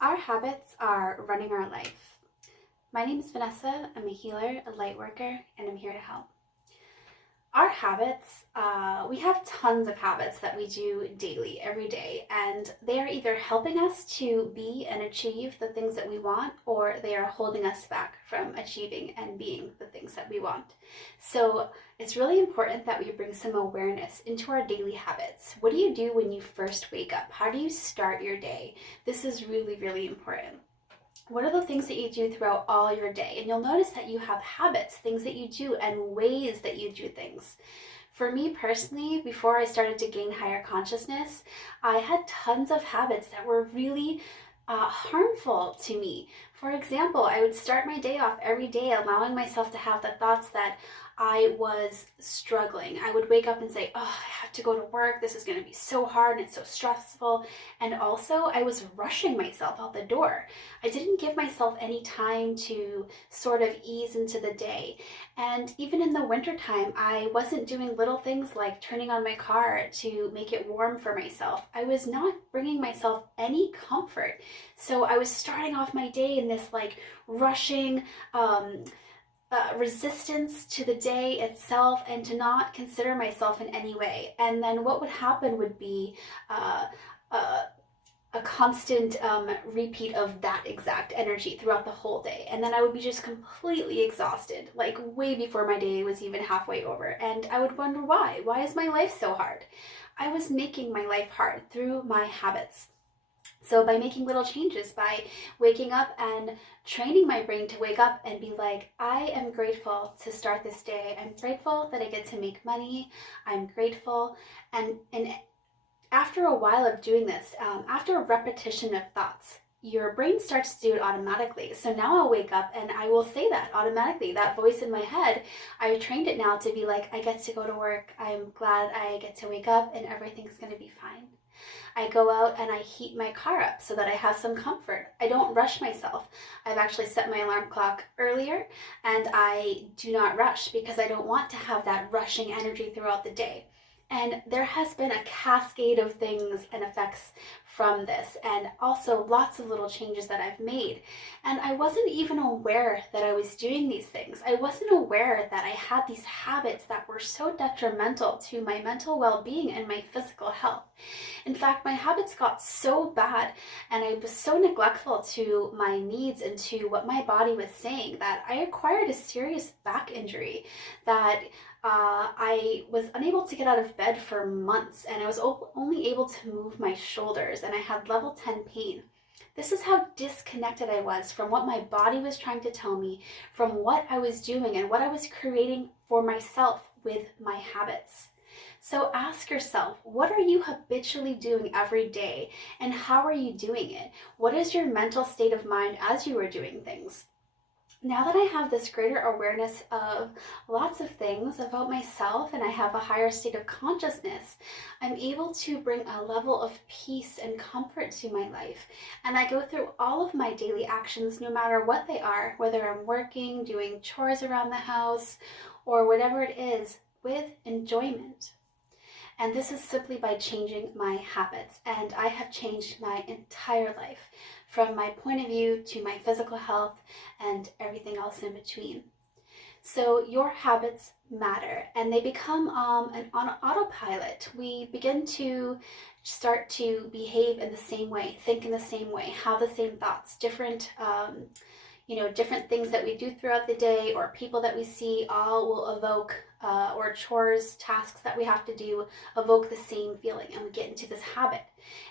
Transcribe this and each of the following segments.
Our habits are running our life. My name is Vanessa. I'm a healer, a light worker, and I'm here to help. Our habits, we have tons of habits that we do daily, every day, and they are either helping us to be and achieve the things that we want, or they are holding us back from achieving and being the things that we want. So it's really important that we bring some awareness into our daily habits. What do you do when you first wake up? How do you start your day? This is really, really important. What are the things that you do throughout all your day? And you'll notice that you have habits, things that you do, and ways that you do things. For me personally, before I started to gain higher consciousness, I had tons of habits that were really harmful to me. For example, I would start my day off every day allowing myself to have the thoughts that I was struggling. I would wake up and say, oh, I have to go to work. This is going to be so hard and it's so stressful. And also, I was rushing myself out the door. I didn't give myself any time to sort of ease into the day. And even in the wintertime, I wasn't doing little things like turning on my car to make it warm for myself. I was not bringing myself any comfort. So I was starting off my day in this like rushing, resistance to the day itself and to not consider myself in any way. And then what would happen would be a constant repeat of that exact energy throughout the whole day. And then I would be just completely exhausted, like way before my day was even halfway over. And I would wonder why. Why is my life so hard? I was making my life hard through my habits. So by making little changes, by waking up and training my brain to wake up and be like, I am grateful to start this day. I'm grateful that I get to make money. I'm grateful. And after a while of doing this, after a repetition of thoughts, your brain starts to do it automatically. So now I'll wake up and I will say that automatically. That voice in my head, I've trained it now to be like, I get to go to work. I'm glad I get to wake up and everything's going to be fine. I go out and I heat my car up so that I have some comfort. I don't rush myself. I've actually set my alarm clock earlier and I do not rush because I don't want to have that rushing energy throughout the day. And there has been a cascade of things and effects from this, and also lots of little changes that I've made. And I wasn't even aware that I was doing these things. I wasn't aware that I had these habits that were so detrimental to my mental well-being and my physical health. In fact, my habits got so bad and I was so neglectful to my needs and to what my body was saying that I acquired a serious back injury that I was unable to get out of bed for months, and I was only able to move my shoulders, and I had level 10 pain. This is how disconnected I was from what my body was trying to tell me, from what I was doing and what I was creating for myself with my habits. So ask yourself, what are you habitually doing every day, and how are you doing it? What is your mental state of mind as you are doing things? Now that I have this greater awareness of lots of things about myself and I have a higher state of consciousness, I'm able to bring a level of peace and comfort to my life. And I go through all of my daily actions, no matter what they are, whether I'm working, doing chores around the house, or whatever it is, with enjoyment. And this is simply by changing my habits. And I have changed my entire life, from my point of view to my physical health and everything else in between. So your habits matter, and they become an autopilot. We begin to start to behave in the same way, think in the same way, have the same thoughts, different different things that we do throughout the day or people that we see all will evoke, or chores, tasks that we have to do, evoke the same feeling, and we get into this habit.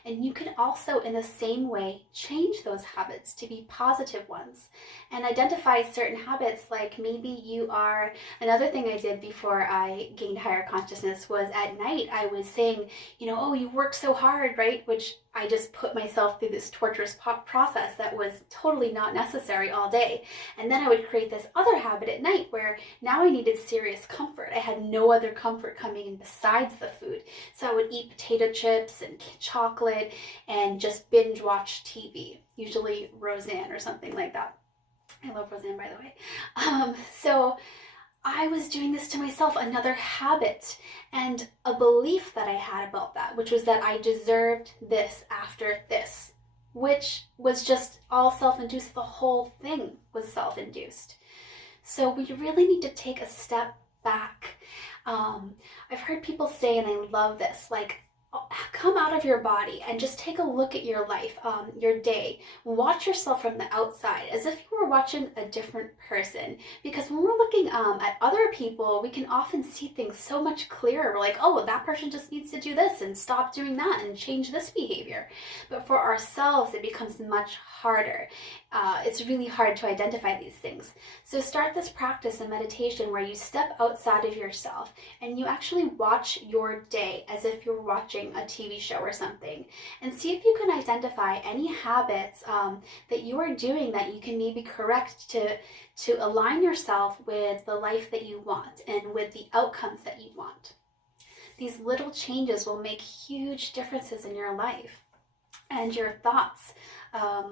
And you can also, in the same way, change those habits to be positive ones and identify certain habits. Like maybe you are, another thing I did before I gained higher consciousness was at night I was saying, oh, you work so hard, right? Which I just put myself through this torturous process that was totally not necessary all day. And then I would create this other habit at night where now I needed serious comfort. I had no other comfort coming in besides the food. So I would eat potato chips and chocolate and just binge watch TV, usually Roseanne or something like that. I love Roseanne, by the way. So I was doing this to myself, another habit and a belief that I had about that, which was that I deserved this after this. which was just all self-induced. The whole thing was self-induced. So we really need to take a step back. I've heard people say, and I love this, like, come out of your body and just take a look at your life, your day. Watch yourself from the outside as if you were watching a different person. Because when we're looking at other people, we can often see things so much clearer. We're like, oh, that person just needs to do this and stop doing that and change this behavior. But for ourselves, it becomes much harder. It's really hard to identify these things. So start this practice in meditation where you step outside of yourself and you actually watch your day as if you're watching a TV show or something, and see if you can identify any habits that you are doing that you can maybe correct to align yourself with the life that you want and with the outcomes that you want. These little changes will make huge differences in your life. And your thoughts,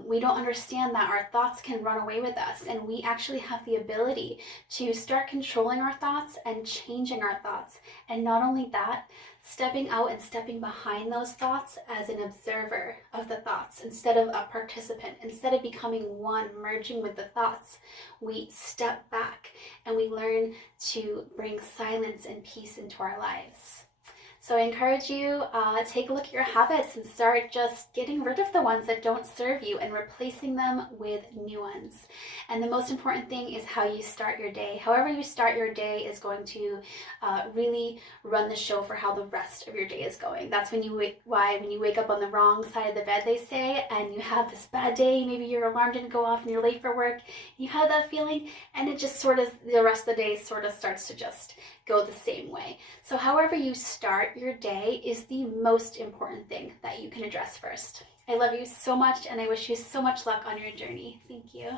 we don't understand that our thoughts can run away with us, and we actually have the ability to start controlling our thoughts and changing our thoughts. And not only that, stepping out and stepping behind those thoughts as an observer of the thoughts instead of a participant. Instead of becoming one, merging with the thoughts, we step back and we learn to bring silence and peace into our lives. So I encourage you, take a look at your habits and start just getting rid of the ones that don't serve you and replacing them with new ones. And the most important thing is how you start your day. However you start your day is going to really run the show for how the rest of your day is going. That's when you wake up on the wrong side of the bed, they say, and you have this bad day, maybe your alarm didn't go off and you're late for work, you have that feeling, and it just sort of, the rest of the day sort of starts to just go the same way. So however you start your day is the most important thing that you can address first. I love you so much, and I wish you so much luck on your journey. Thank you.